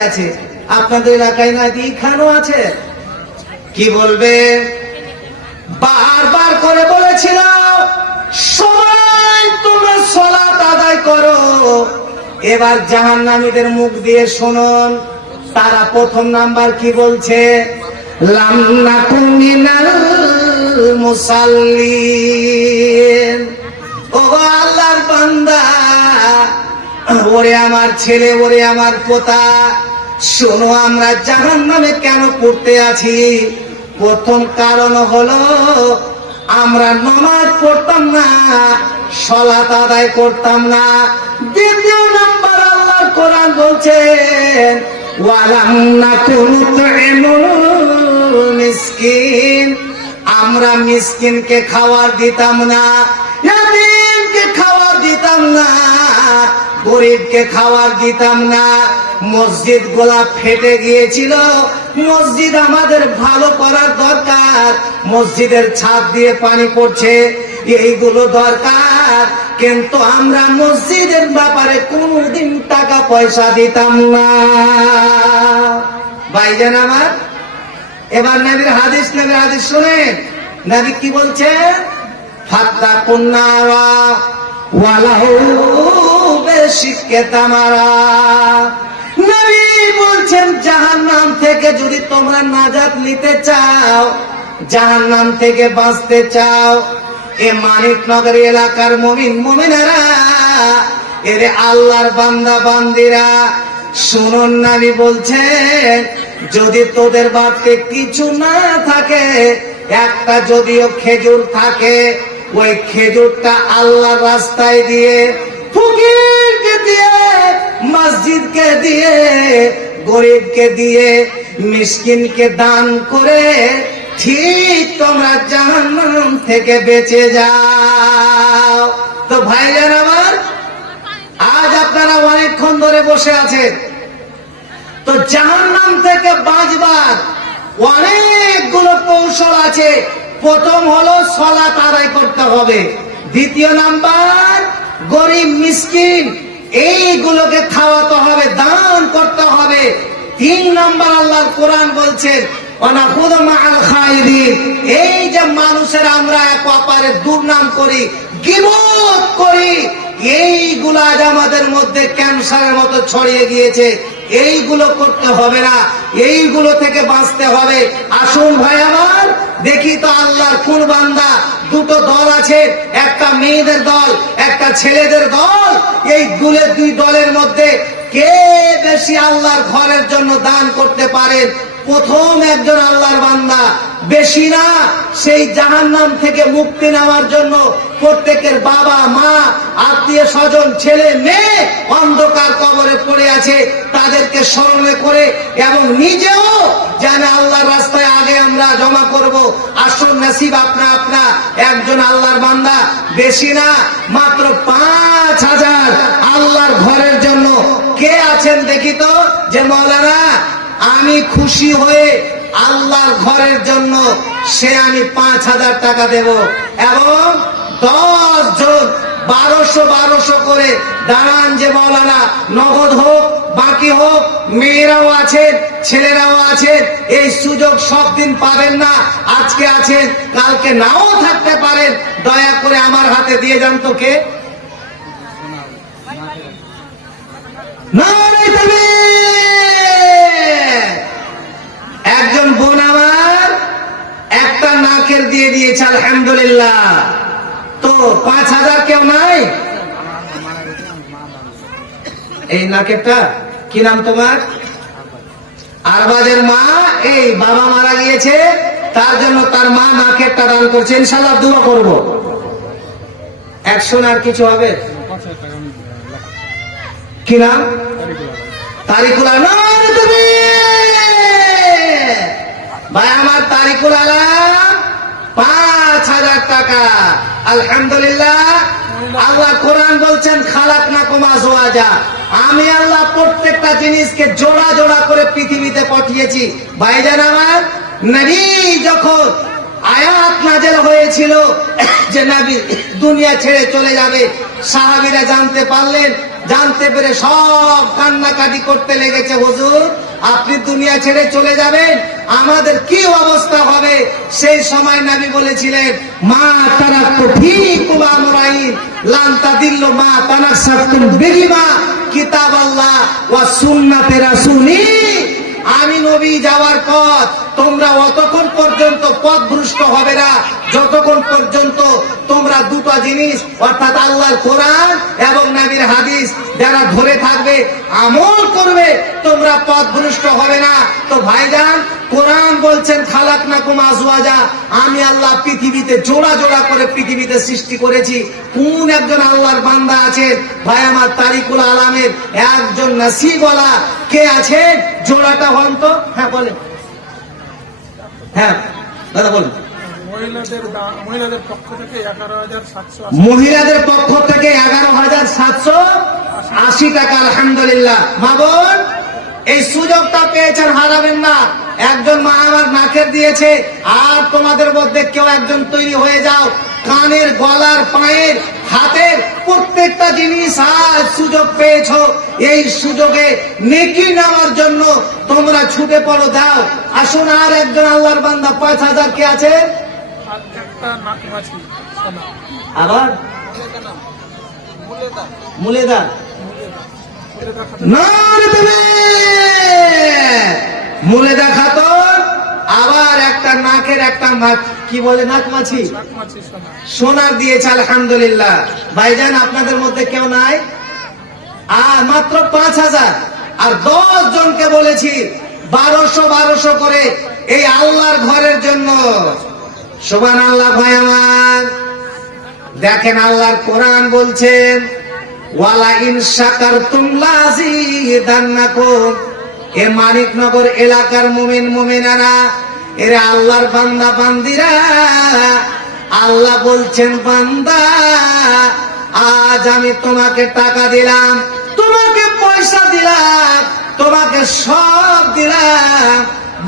আছে আপনাদের এলাকায় নাকি খানো আছে, কি বলবে? বারবার করে বলেছিল সবাই তোমরা সালাত আদায় করো। এবার জাহান্নামীদের মুখ দিয়ে শুনুন, তারা প্রথম নাম্বার কি বলছে? লাম নাকুম মিনাল মুসাল্লিন। ও আল্লাহর বান্দা, ওরে আমার ছেলে, ওরে আমার পোতা, শোনো আমরা জাহান্নামে কেন পড়তে আছি। প্রথম কারণ হলো আমরা নামাজ পড়তাম না, সালাত আদায় করতাম না। দ্বিতীয় নাম্বার আল্লাহর কোরআন বলছেন ওয়ালাম নাকুনু তু'ইমুল মিসকিন, আমরা মিসকিনকে খাবার দিতাম না, ইয়াতীমকে খাবার দিতাম না, গরিবকে খাবার দিতাম না। মসজিদ গুলা ফেটে গিয়েছিল, মসজিদ আমাদের ভালো করার দরকার, মসজিদের ছাদ দিয়ে পানি পড়ছে, এইগুলো দরকার, কিন্তু আমরা মসজিদের ব্যাপারে কোনদিন টাকা পয়সা দিতাম না। ভাইজান আমার, এবার নবীর হাদিস শুনেন। নবী কি বলছেন? ফাত্তাকুন নারা ওয়ালাহু বিশিক্কি তামারা। নবী বলছেন জাহান্নাম থেকে যদি তোমরা নাজাত নিতে চাও, জাহান্নাম থেকে বাঁচতে চাও, এ মানিকনগর এলাকার মুমিনেরা, এরে আল্লাহর বান্দা বান্দিরা, শুনুন নবী বলছেন যদি তোদের বাড়িতে কিছু না থাকে, একটা যদিও খেজুর থাকে, ওই খেজুরটা আল্লাহর রাস্তায় দিয়ে, ফকিরকে দিয়ে, মসজিদকে দিয়ে, গরিবকে দিয়ে, মিসকিনকে দান করে ঠিক তোমরা জাহান্নাম থেকে বেঁচে যাও। তো ভাইজান আমার, আজ আপনারা অনেকক্ষণ ধরে বসে আছেন, তো জাহান্নাম থেকে বাঁচবার অনেকগুলো কৌশল আছে। প্রথম হলো সালাত আদায় করতে হবে, দ্বিতীয় নাম্বার গরিব মিসকিন এইগুলোকে খাওয়াতে হবে, দান করতে হবে, তিন নাম্বার আল্লাহর কোরআন বলছেন ওয়ানাখুযু মাআল খায়রিন, এই যে মানুষের আমরা এক অপরের দুর্নাম করি, গীবত করি, এইগুলো আজ আমাদের মধ্যে ক্যান্সারের মতো ছড়িয়ে গিয়েছে, এইগুলো করতে হবে না, এইগুলো থেকে বাঁচতে হবে। আসুন ভাই আমার, দেখি তো আল্লাহর কোন বান্দা, দুটো দল আছে, একটা মেয়েদের দল, একটা ছেলেদের দল, এই দুই দলের মধ্যে কে বেশি আল্লাহর ঘরের জন্য দান করতে পারেন? প্রথম একজন আল্লাহর বান্দা, বেশি না, সেই জাহান্নাম থেকে মুক্তি নেওয়ার জন্য প্রত্যেকের বাবা মা আত্মীয় স্বজন ছেলে মেয়ে অন্ধকার কবরে পড়ে আছে, তাদেরকে স্মরণ করে এবং নিজেও যেন আল্লাহর রাস্তায় আগে আমরা জমা করব। আসল নসিব আপনা আপনা একজন আল্লাহর বান্দা, বেশি না, মাত্র ৫,০০০ আল্লাহর ঘরের জন্য কে আছেন দেখি তো, যে মৌলানা আমি খুশি হয়ে আল্লাহর ঘরের জন্য সে আমি ৫,০০০ টাকা দেব, এবং ১০ জন ১২০০ করে দাঁড়ান, যে মৌলানা নগদ হোক বাকি হোক, মেয়েরাও আছেন ছেলেরাও আছেন, এই সুযোগ সব দিন পাবেন না, আজকে আছেন কালকে নাও থাকতে পারেন, দয়া করে আমার হাতে দিয়ে যান তো। কে একজন বোন আমার একটা নাকের দিয়ে দিয়েছে, আলহামদুলিল্লাহ। তো ৫,০০০ কেউ নাই? এই নাকেরটা কি নাম তোমার? আরবাজের মা, এই বাবা মারা গিয়েছে, তার জন্য তার মা নাকেরটা দান করছে, ইনশাআল্লাহ দোয়া করবো। ১০০ আর কিছু হবে? কি নাম? তারিকুল আলম। ভাই আমার তারিকুল আলম ৫,০০০ টাকা, আলহামদুলিল্লাহ। আল্লাহ কোরআন বলছেন খালাকনাকুম আজওয়াজা, আমি আল্লাহ প্রত্যেকটা জিনিসকে জোড়া জোড়া করে পৃথিবীতে পাঠিয়েছি। ভাইজান আমার, নবী যখন আয়াত নাযিল হয়েছিল যে নবী দুনিয়া ছেড়ে চলে যাবে, সাহাবীরা জানতে পারলেন জানতে পেরে সব কান্নাকাটি করতে লেগেছে, হুজুর আপনি দুনিয়া ছেড়ে চলে যাবেন, আমাদের কি অবস্থা হবে। সেই সময় নবী বলেছিলেন, মা তারাকতু ফীকুম আমরাইন লান তাদিল্লু মা তামাসসাকতুম বিহিমা কিতাবাল্লাহ ওয়া সুন্নাতে রাসূলি। আমি নবী যাওয়ার পর তোমরা অতক্ষণ পর্যন্ত পথভ্রষ্ট হবে না যতক্ষণ পর্যন্ত তোমরা দুটো জিনিস অর্থাৎ আল্লাহর কোরআন এবং নবীর হাদিস যারা ধরে থাকবে, আমল করবে, তোমরা পথভ্রষ্ট হবে না। তো ভাইজান, কোরআন বলছেন খালাকনাকুম আজওয়াজা, আমি আল্লাহ পৃথিবীতে জোড়া জোড়া করে পৃথিবীতে সৃষ্টি করেছি। কোন একজন আল্লাহর বান্দা আছেন ভাই আমার তারিকুল আলামের একজন নসিবওয়ালা কে আছে? জোড়াটা হন তো। হ্যাঁ বলেন। হ্যাঁ দাদা বলুন। মহিলাদের পক্ষ থেকে 11,780, মহিলাদের পক্ষ থেকে 11,780 টাকা। আলহামদুলিল্লাহ। মা বোন, এই সুযোগটা পেয়েছেন, হারাবেন না। একজন মা আমার নাকের দিয়েছে, আর তোমাদের মধ্যে কেউ একজন তৈরি হয়ে যাও, কানের, গলার, পায়ের, হাতের প্রত্যেকটা জিনিস আজ সুযোগ পেয়েছো। এই সুযোগে নেকি নেওয়ার জন্য তোমরা ছুটে পড়ো, দাও। আসুন, আর একজন আল্লাহর বান্দা 5,000 কে আছে? আর একটা নাকমাছি সোনা। আবার মুলেদা মুলেদা খাতুন, আবার একটা নাকের একটা কি বলে নাকমাছি সোনার দিয়েছে। আলহামদুলিল্লাহ। ভাইজান, আপনাদের মধ্যে কেউ নাই? মাত্র 5,000। আর 10 জনকে বলেছি 1200 করে এই আল্লাহর ঘরের জন্য। সুবহানাল্লাহ। ভাই আমার, দেখেন আল্লাহর কোরআন বলছেন, ওয়ালা ইন শাকারতুম লাযিদান্নাকুম। এ মানিকনগর এলাকার মুমিন মুমিনারা, এরা আল্লাহর বান্দা বান্দিরা, আল্লাহ বলছেন, বান্দা আজ আমি তোমাকে টাকা দিলাম, তোমাকে পয়সা দিলাম, তোমাকে সব দিলাম।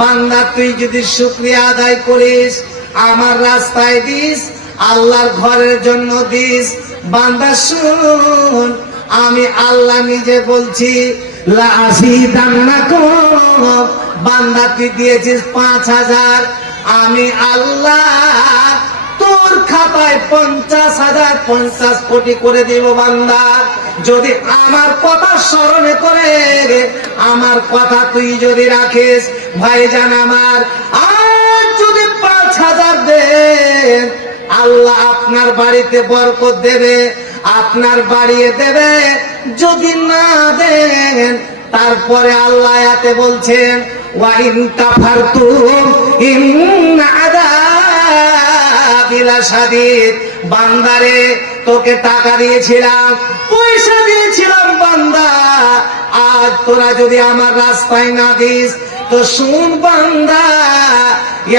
বান্দা তুই যদি শুকরিয়া আদায় করিস, আমার রাস্তায় দিস, আল্লাহর ঘরের জন্য দিস। বান্দা শুন, আমি আল্লাহ নিজে বলছি, লাযিদান্নাকুম। বান্দা তুই দিয়েছিস 5,000, আমি আল্লাহ তোর খাতায় 50,000 50 কোটি করে দিব। বান্দা যদি আমার কথা স্মরণে করে, আমার কথা তুই যদি রাখিস, ভাইজান আমার, আজ যদি 5,000 দেন, আল্লাহ আপনার বাড়িতে বরকত দেবে, আপনার বাড়িয়ে দেবে। যদি না দেন, তারপরে আল্লাহ আয়াতে বলছেন, ওয়া ইন কাফারতুম ইন্না আযাবি লাশাদীদ। বান্দারে, তোকে টাকা দিয়েছিলাম, পয়সা দিয়েছিলাম, বান্দা আজ তোরা যদি আমার রাস্তায় না দিস, তো শুন বান্দা,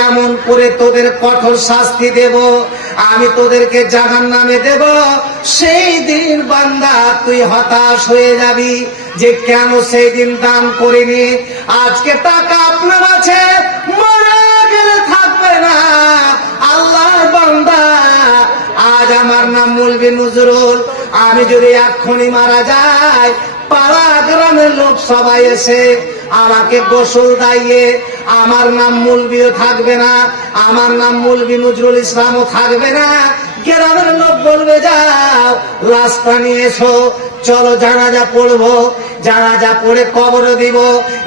এমন করে তোদের কঠোর শাস্তি দেব, আমি তোদেরকে জাহান্নামে দেব। সেই দিন বান্দা তুই হতাশ হয়ে যাবি যে কেন সেই দিন দান করিনি। আজকে টাকা আপনার আছে, মারা গেলে থাকবে না। আল্লাহ বান্দা, আজ আমার নাম মৌলভী নজরুল, আমি যদি এক্ষুনি মারা যাই, পাড়া গ্রামের লোক সবাই এসে আমাকে গোসল দাইয়ে, আমার নাম মৌলভীও থাকবে না, আমার নাম মৌলভী নজরুল ইসলামও থাকবে না। গ্রামের লোক বলবে, যাও রাস্তা নিয়ে এসো, চলো জানাজা পড়বো, জানাজা পড়ে কবর দিব।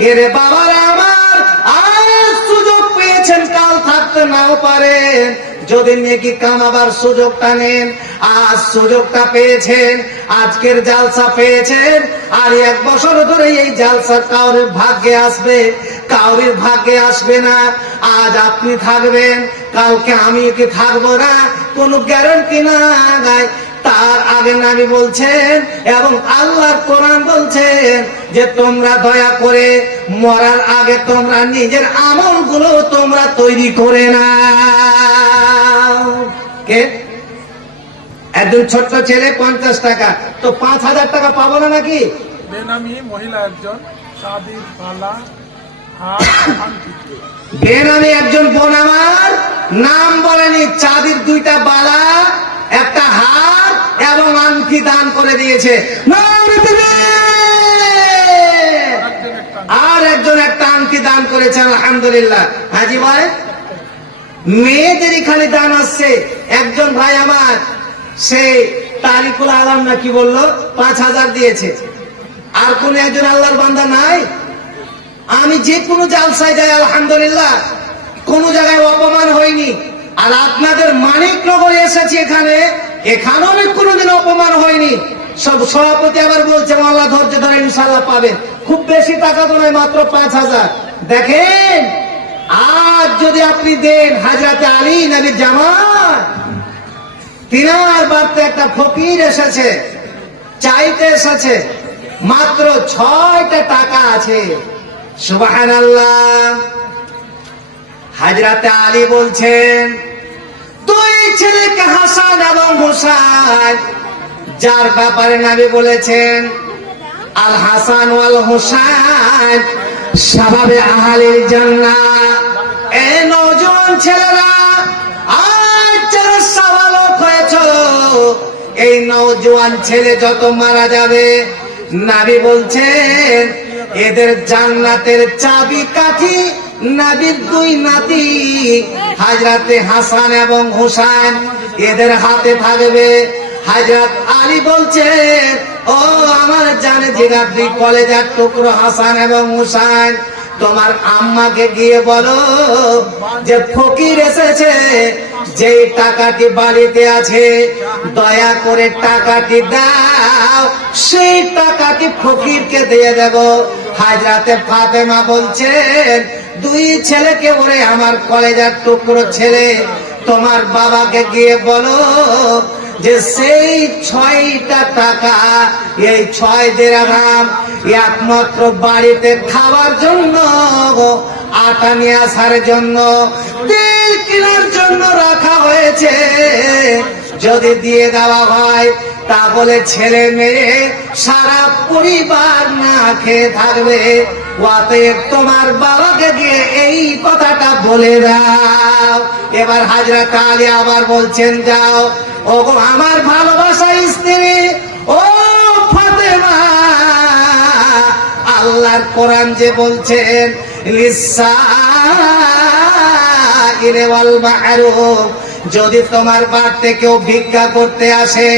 এরে বাবারা আমার, আজ সুযোগ পেয়েছেন, কাল থাকতে নাও পারেন। যদি নেকি কামাবার সুযোগটা নেন, আজ সুযোগটা পেয়েছেন, আজকের জালসা পেয়েছেন, আর 1 বছর ধরে এই জালসা কাউরের ভাগ্যে আসবে, কাউরের ভাগ্যে আসবে না। আজ আপনি থাকবেন, কালকে আমি কি থাকবো না, কোনো গ্যারান্টি নাই। তার আগে নবী বলছেন এবং আল্লাহর কোরআন বলছেন যে তোমরা দয়া করে মরার আগে তোমরা নিজের আমলগুলো তোমরা তৈরি করে নাও। কে? একজন ছোট্ট ছেলে 50 টাকা, তো 5,000 টাকা পাবো না নাকি? বেনামি মহিলা একজন, চাঁদির বালা, হার, আংটি। বেনামি একজন বোন আমার নাম বলেনি, চাঁদির 2টা বালা, একটা হার এবং এবং আংটি দান করে দিয়েছে। নাউরে তাকবীর! আর একজন একটা আংটি দান করেছে, আলহামদুলিল্লাহ। হাজি ভাই, মেয়েদেরই খালি দান আসছে। একজন ভাই আমার সেই তারিকুল আলম না কি বললো 5,000 দিয়েছে। আর কোন একজন আল্লাহর বান্দা নাই? আমি যে কোনো জালসায় যাই আলহামদুলিল্লাহ, কোন জায়গায় অপমান হয়নি। আর আপনাদের মানিকনগরে এসেছি, এখানেও আমি কোনোদিন অপমান হয়নি। সব সভাপতি আবার বলছে আল্লাহ ধৈর্য ধরে ইনশাআল্লাহ পাবেন। খুব বেশি টাকা তো নয়, মাত্র 5,000। দেখেন, আজ যদি আপনি দেন হাজরাতে আলী নবীর জামাত, তিনার বাড়িতে একটা ফকির এসেছে, চাইতে এসেছে, মাত্র 6টা টাকা আছে। সুবহানাল্লাহ। হাজরাতে আলী বলছেন, দুই ছেলেকে হাসান এবং হুসাইন, যার ব্যাপারে নবী বলেছেন আল হাসান ওয়াল হুসাইন শাবাবে আহলিল জান্নাহ। এই নওজোয়ান ছেলেরা আজ যারা সাবালক হয়েছে, এই নওজোয়ান ছেলে যত মারা যাবে, নবী বলছেন এদের জান্নাতের চাবি কাঠি নবীর দুই নাতি হযরতে হাসান এবং হুসাইন, এদের হাতে থাকবে। হযরত আলী বলছেন, ও আমার জানে জিগার দুই কলেজার টুকরো হাসান এবং হুসাইন, তোমার আম্মাকে গিয়ে বলো যে ফকির এসেছে, যে টাকাটি বাড়িতে আছে দয়া করে টাকাটি দাও, সেই টাকাটি ফকিরকে দিয়ে দেব। হযরতে ফাতেমা বলছেন, দুই ছেলেকে বলে আমার কলেজার টুকরো ছেলে, তোমার বাবাকে গিয়ে বলো যে সেই 6টা টাকা, এই 6 দিরহাম একমাত্র বাড়িতে খাওয়ার জন্য, আটা নিয়ে আসার জন্য, তেল কেনার জন্য রাখা হয়েছে। যদি দিয়ে দেওয়া হয় তাহলে ছেলে মেয়ে সারা পরিবার না খেয়ে থাকবে। অতএব তোমার বাবাকে গিয়ে এই কথাটা বলে দাও। এবার হযরত আলী আবার বলছেন, যাও ও আমার ভালোবাসা স্ত্রী, ও ফাতেমা, আল্লাহর কোরআন যে বলছেন লিসাইলি ওয়াল মাহরুম, যদি তোমার বাড়িতে কেউ ভিক্ষা করতে আসে,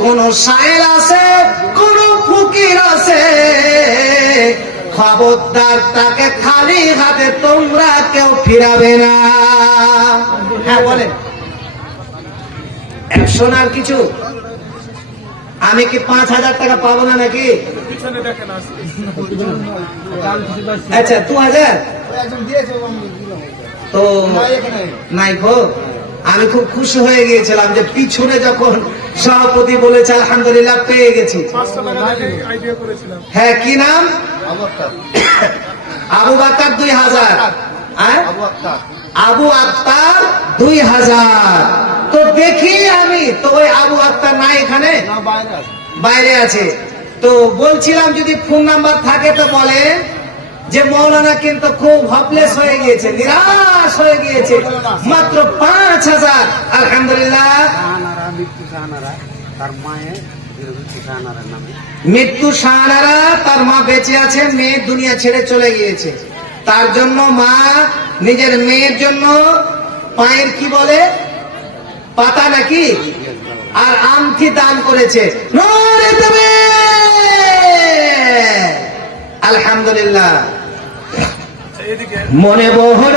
কোন সায়েল আছে, কোন ফকির আছে, খবরদার তাকে খালি হাতে তোমরা কেউ ফিরাবে না। হ্যাঁ বলেন, 100 আর কিছু? আমি কি 5,000 টাকা পাবো না নাকি? পিছনে দেখেন আসছে। আচ্ছা 2,000 তো নাই গো। আমি খুব খুশি হয়ে গিয়েছিলাম যে পিছনে যখন সভাপতি বলেছে আলহামদুলিল্লাহ পেয়ে গেছি। 500 টাকা থেকে আইডিয়া করেছিলাম। হ্যাঁ, কি নাম? আবু বাকার 2,000। হ্যাঁ, আবু আক্তার 2,000। তো দেখি আমি তো ওই আবু আক্তার নাই এখানে, বাইরে আছে। তো বলছিলাম যদি ফোন নাম্বার থাকে তো বলে যে মৌলানা কিন্তু খুব হপলেস হয়ে গিয়েছে, নিরাশ হয়ে গিয়েছে, মাত্র 5,000। আলহামদুলিল্লাহ। মৃত্যু শাহানারা, তার মা বেঁচে আছে, মেয়ে দুনিয়া ছেড়ে চলে গিয়েছে। তার জন্য মা নিজের মেয়ের জন্য পায়ের কি বলে পাতা নাকি আর আংটি দান করেছে। নূরে তাকবীর! আলহামদুলিল্লাহ। এদিকে মনে বড়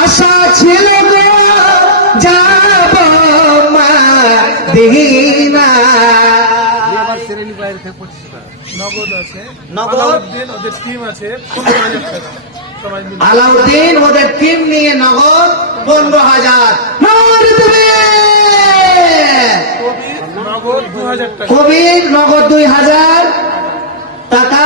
আশা ছিল গো, যাব মদিনা। নগদ আছে, নগদ? আলাউদ্দিন ওদের টিম আছে 15,000 টাকা সবাই মিলে। আলাউদ্দিন ওদের টিম নিয়ে নগদ 15,000। নগদ নগদ 2,000 টাকা কবির নগদ 2,000 টাকা।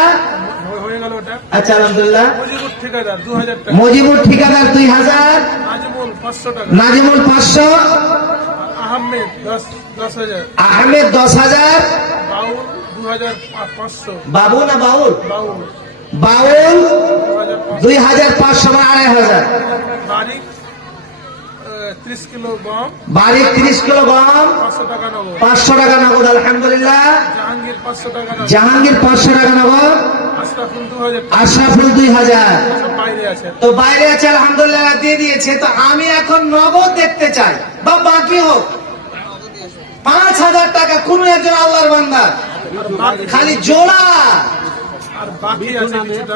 হয়ে গেল ওটা। আচ্ছা আলহামদুলিল্লাহ। মুজিবুর ঠিকাদার 2,000 টাকা, মজিবুর ঠিকাদার 2,000, নাজমুল 500 টাকা, নাজিমুল 500, আহমেদ 10,000, আহমেদ 10,000, বাউল 2,500, বাবু না বাউল, বাউল বাউল 2,500, 2,500 মানে 2,500, তারিখ 30 কিলো গম, বাড়ির 30 কিলো গম, 500 টাকা নগদ। 500 টাকা নগদ। আলহামদুলিল্লাহ। জাহাঙ্গীর 500 টাকা নগদ। জাহাঙ্গীর 500 টাকা নগদ। আশরাফুল 2000 টাকা। আশরাফুল 2000। সব বাইরে আছে। তো বাইরে আছে, আলহামদুলিল্লাহ দিয়ে দিয়েছে। তো আমি এখন নগদ দেখতে চাই, বা বাকি হোক 5000 টাকা কোন একজন আল্লাহর বান্দা, খালি জোড়া। আর বাকি আছে কিছুটা।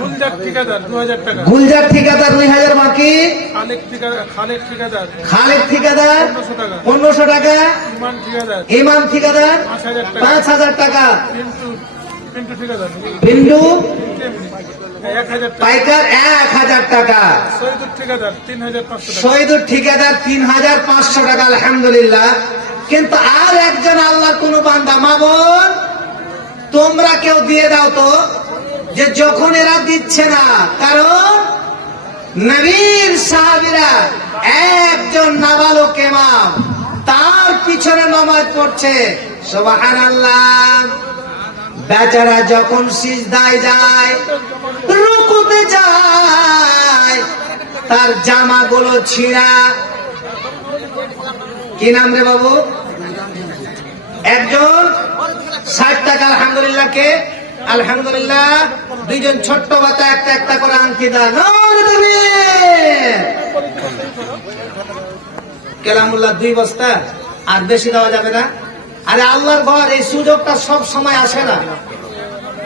গুলজার ঠিকাদার 2000 টাকা। গুলজার ঠিকাদার 2000 বাকি। খালেক ঠিকাদার খালেদ ঠিকাদার 1500 টাকা। 1500 টাকা। ইমান ঠিকাদার ইমাম ঠিকাদার 5000 টাকা। 5000 টাকা। পিন্টু ঠিকাদার বিন্দু 1000 টাকা। পাইকার 1000 টাকা। শহীদুর ঠিকাদার 3500 টাকা। শহীদুর ঠিকাদার 3500 টাকা। আলহামদুলিল্লাহ। কিন্তু আর একজন আল্লাহর কোন বান্দা, মা বোন তোমরা কেউ দিয়ে দাও তো, যে যখন এরা দিচ্ছে না, কারণ নবীর সাহাবীরা একজন নাবালক ইমাম তার পিছনে নামাজ পড়ছে, সুবহানাল্লাহ। বেচারা যখন সিজদায় যায়, রুকুতে যায়, তার জামাগুলো ছিঁড়া। কি নাম রে বাবু? একজন 60 টাকা। আলহামদুলিল্লাহ। কে? আলহামদুলিল্লাহ। দুইজন ছোট্ট বাচ্চা একটা একটা করে আংটি দেয়। কেলামুল্লাহ 2 বস্তা, আর বেশি দেওয়া যাবে না। আরে আল্লাহর ঘর, এই সুযোগটা সব সময় আসে না।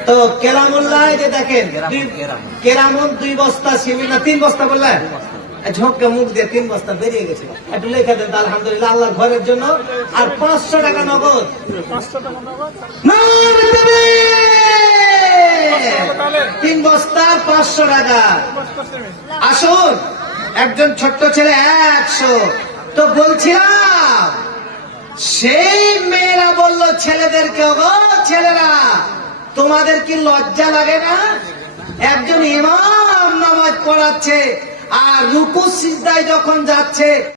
তো কেলামুল্লাহ যে দেখেন, কেরামন 2 বস্তা সিমি না 3 বস্তা বললেন, ঝোঁককে মুখ দিয়ে 3 বস্তা বেরিয়ে গেছে। একটু লিখে দেন আলহামদুলিল্লাহ আল্লাহর ঘরের জন্য। আর 500 টাকা নগদ। 500 টাকা নগদ। 3 বস্তা 500 টাকা। বস্তা সিমেন্ট। আসুন, একজন ছোট্ট ছেলে 100। তো বলছিলাম, সেই মেয়েরা বলল ছেলেদেরকে, গো ছেলেরা তোমাদের কি লজ্জা লাগে না? একজন ইমাম নামাজ পড়াচ্ছে, আর রুকু সিজদায় যখন যাচ্ছে